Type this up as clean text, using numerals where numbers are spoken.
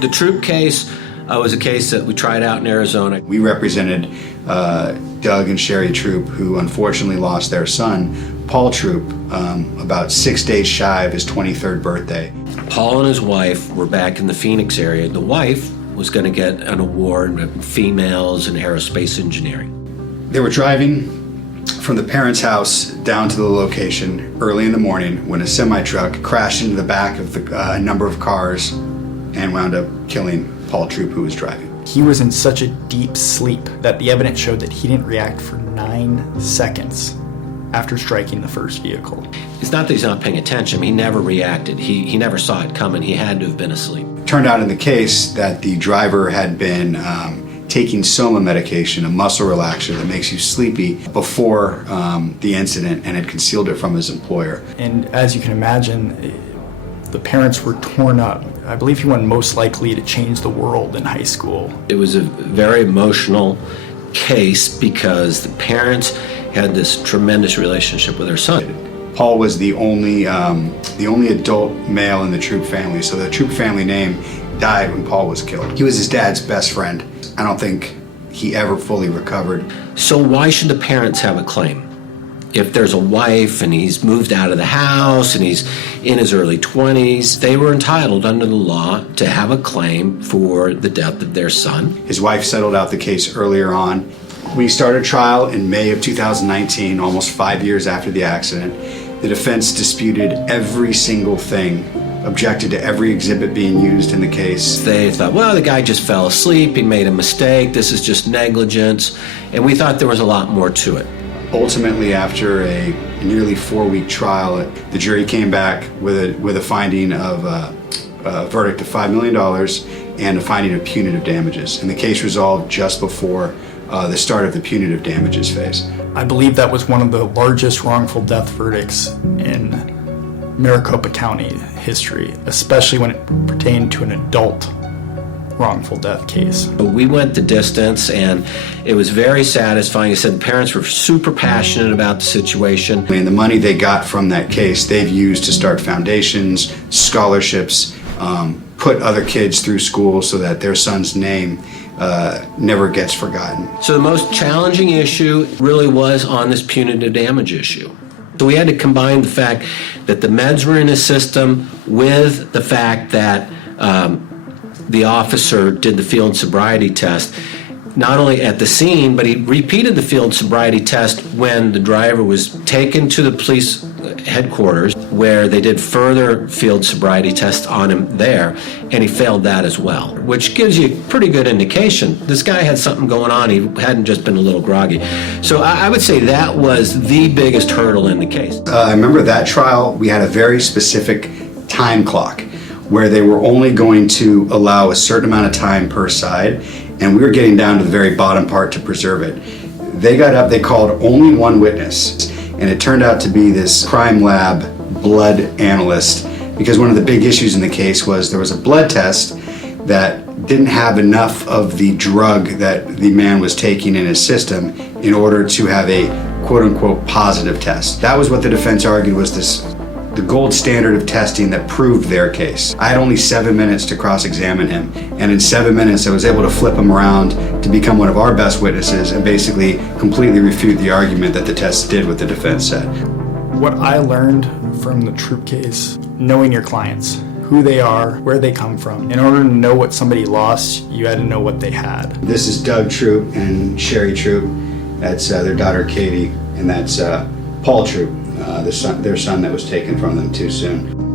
The Troupe case was a case that we tried out in Arizona. We represented Doug and Sherry Troupe, who unfortunately lost their son, Paul Troupe, about 6 days shy of his 23rd birthday. Paul and his wife were back in the Phoenix area. The wife was going to get an award of females in aerospace engineering. They were driving from the parents' house down to the location early in the morning when a semi-truck crashed into the back of a number of cars and wound up killing Paul Troupe, who was driving. He was in such a deep sleep that the evidence showed that he didn't react for 9 seconds after striking the first vehicle. It's not that he's not paying attention. He never reacted. He never saw it coming. He had to have been asleep. It turned out in the case that the driver had been taking soma medication, a muscle relaxer that makes you sleepy, before the incident, and had concealed it from his employer. And as you can imagine, the parents were torn up. I believe he went most likely to change the world in high school. It was a very emotional case because the parents had this tremendous relationship with their son. Paul was the only adult male in the Troupe family, so the Troupe family name died when Paul was killed. He was his dad's best friend. I don't think he ever fully recovered. So why should the parents have a claim? If there's a wife and he's moved out of the house and he's in his early 20s, they were entitled under the law to have a claim for the death of their son. His wife settled out the case earlier on. We started trial in May of 2019, almost 5 years after the accident. The defense disputed every single thing, objected to every exhibit being used in the case. They thought, well, the guy just fell asleep, he made a mistake, this is just negligence, and we thought there was a lot more to it. Ultimately, after a nearly 4-week trial, the jury came back with a finding of a verdict of $5 million and a finding of punitive damages. And the case resolved just before the start of the punitive damages phase. I believe that was one of the largest wrongful death verdicts in Maricopa County history, especially when it pertained to an adult wrongful death case. We went the distance and it was very satisfying. I said the parents were super passionate about the situation. And the money they got from that case, they've used to start foundations, scholarships, put other kids through school so that their son's name never gets forgotten. So the most challenging issue really was on this punitive damage issue. So we had to combine the fact that the meds were in his system with the fact that the officer did the field sobriety test, not only at the scene, but he repeated the field sobriety test when the driver was taken to the police headquarters, where they did further field sobriety tests on him there, and he failed that as well, which gives you a pretty good indication. This guy had something going on. He hadn't just been a little groggy. So I would say that was the biggest hurdle in the case. I remember that trial, we had a very specific time clock where they were only going to allow a certain amount of time per side, and we were getting down to the very bottom part to preserve it. They got up, they called only one witness, and it turned out to be this crime lab blood analyst, because one of the big issues in the case was there was a blood test that didn't have enough of the drug that the man was taking in his system in order to have a quote-unquote positive test. That was what the defense argued was the gold standard of testing that proved their case. I had only 7 minutes to cross-examine him, and in 7 minutes I was able to flip him around to become one of our best witnesses and basically completely refute the argument that the test did what the defense said. What I learned from the Troupe case, knowing your clients, who they are, where they come from. In order to know what somebody lost, you had to know what they had. This is Doug Troupe and Sherry Troupe. That's their daughter Katie, and that's Paul Troupe, their son that was taken from them too soon.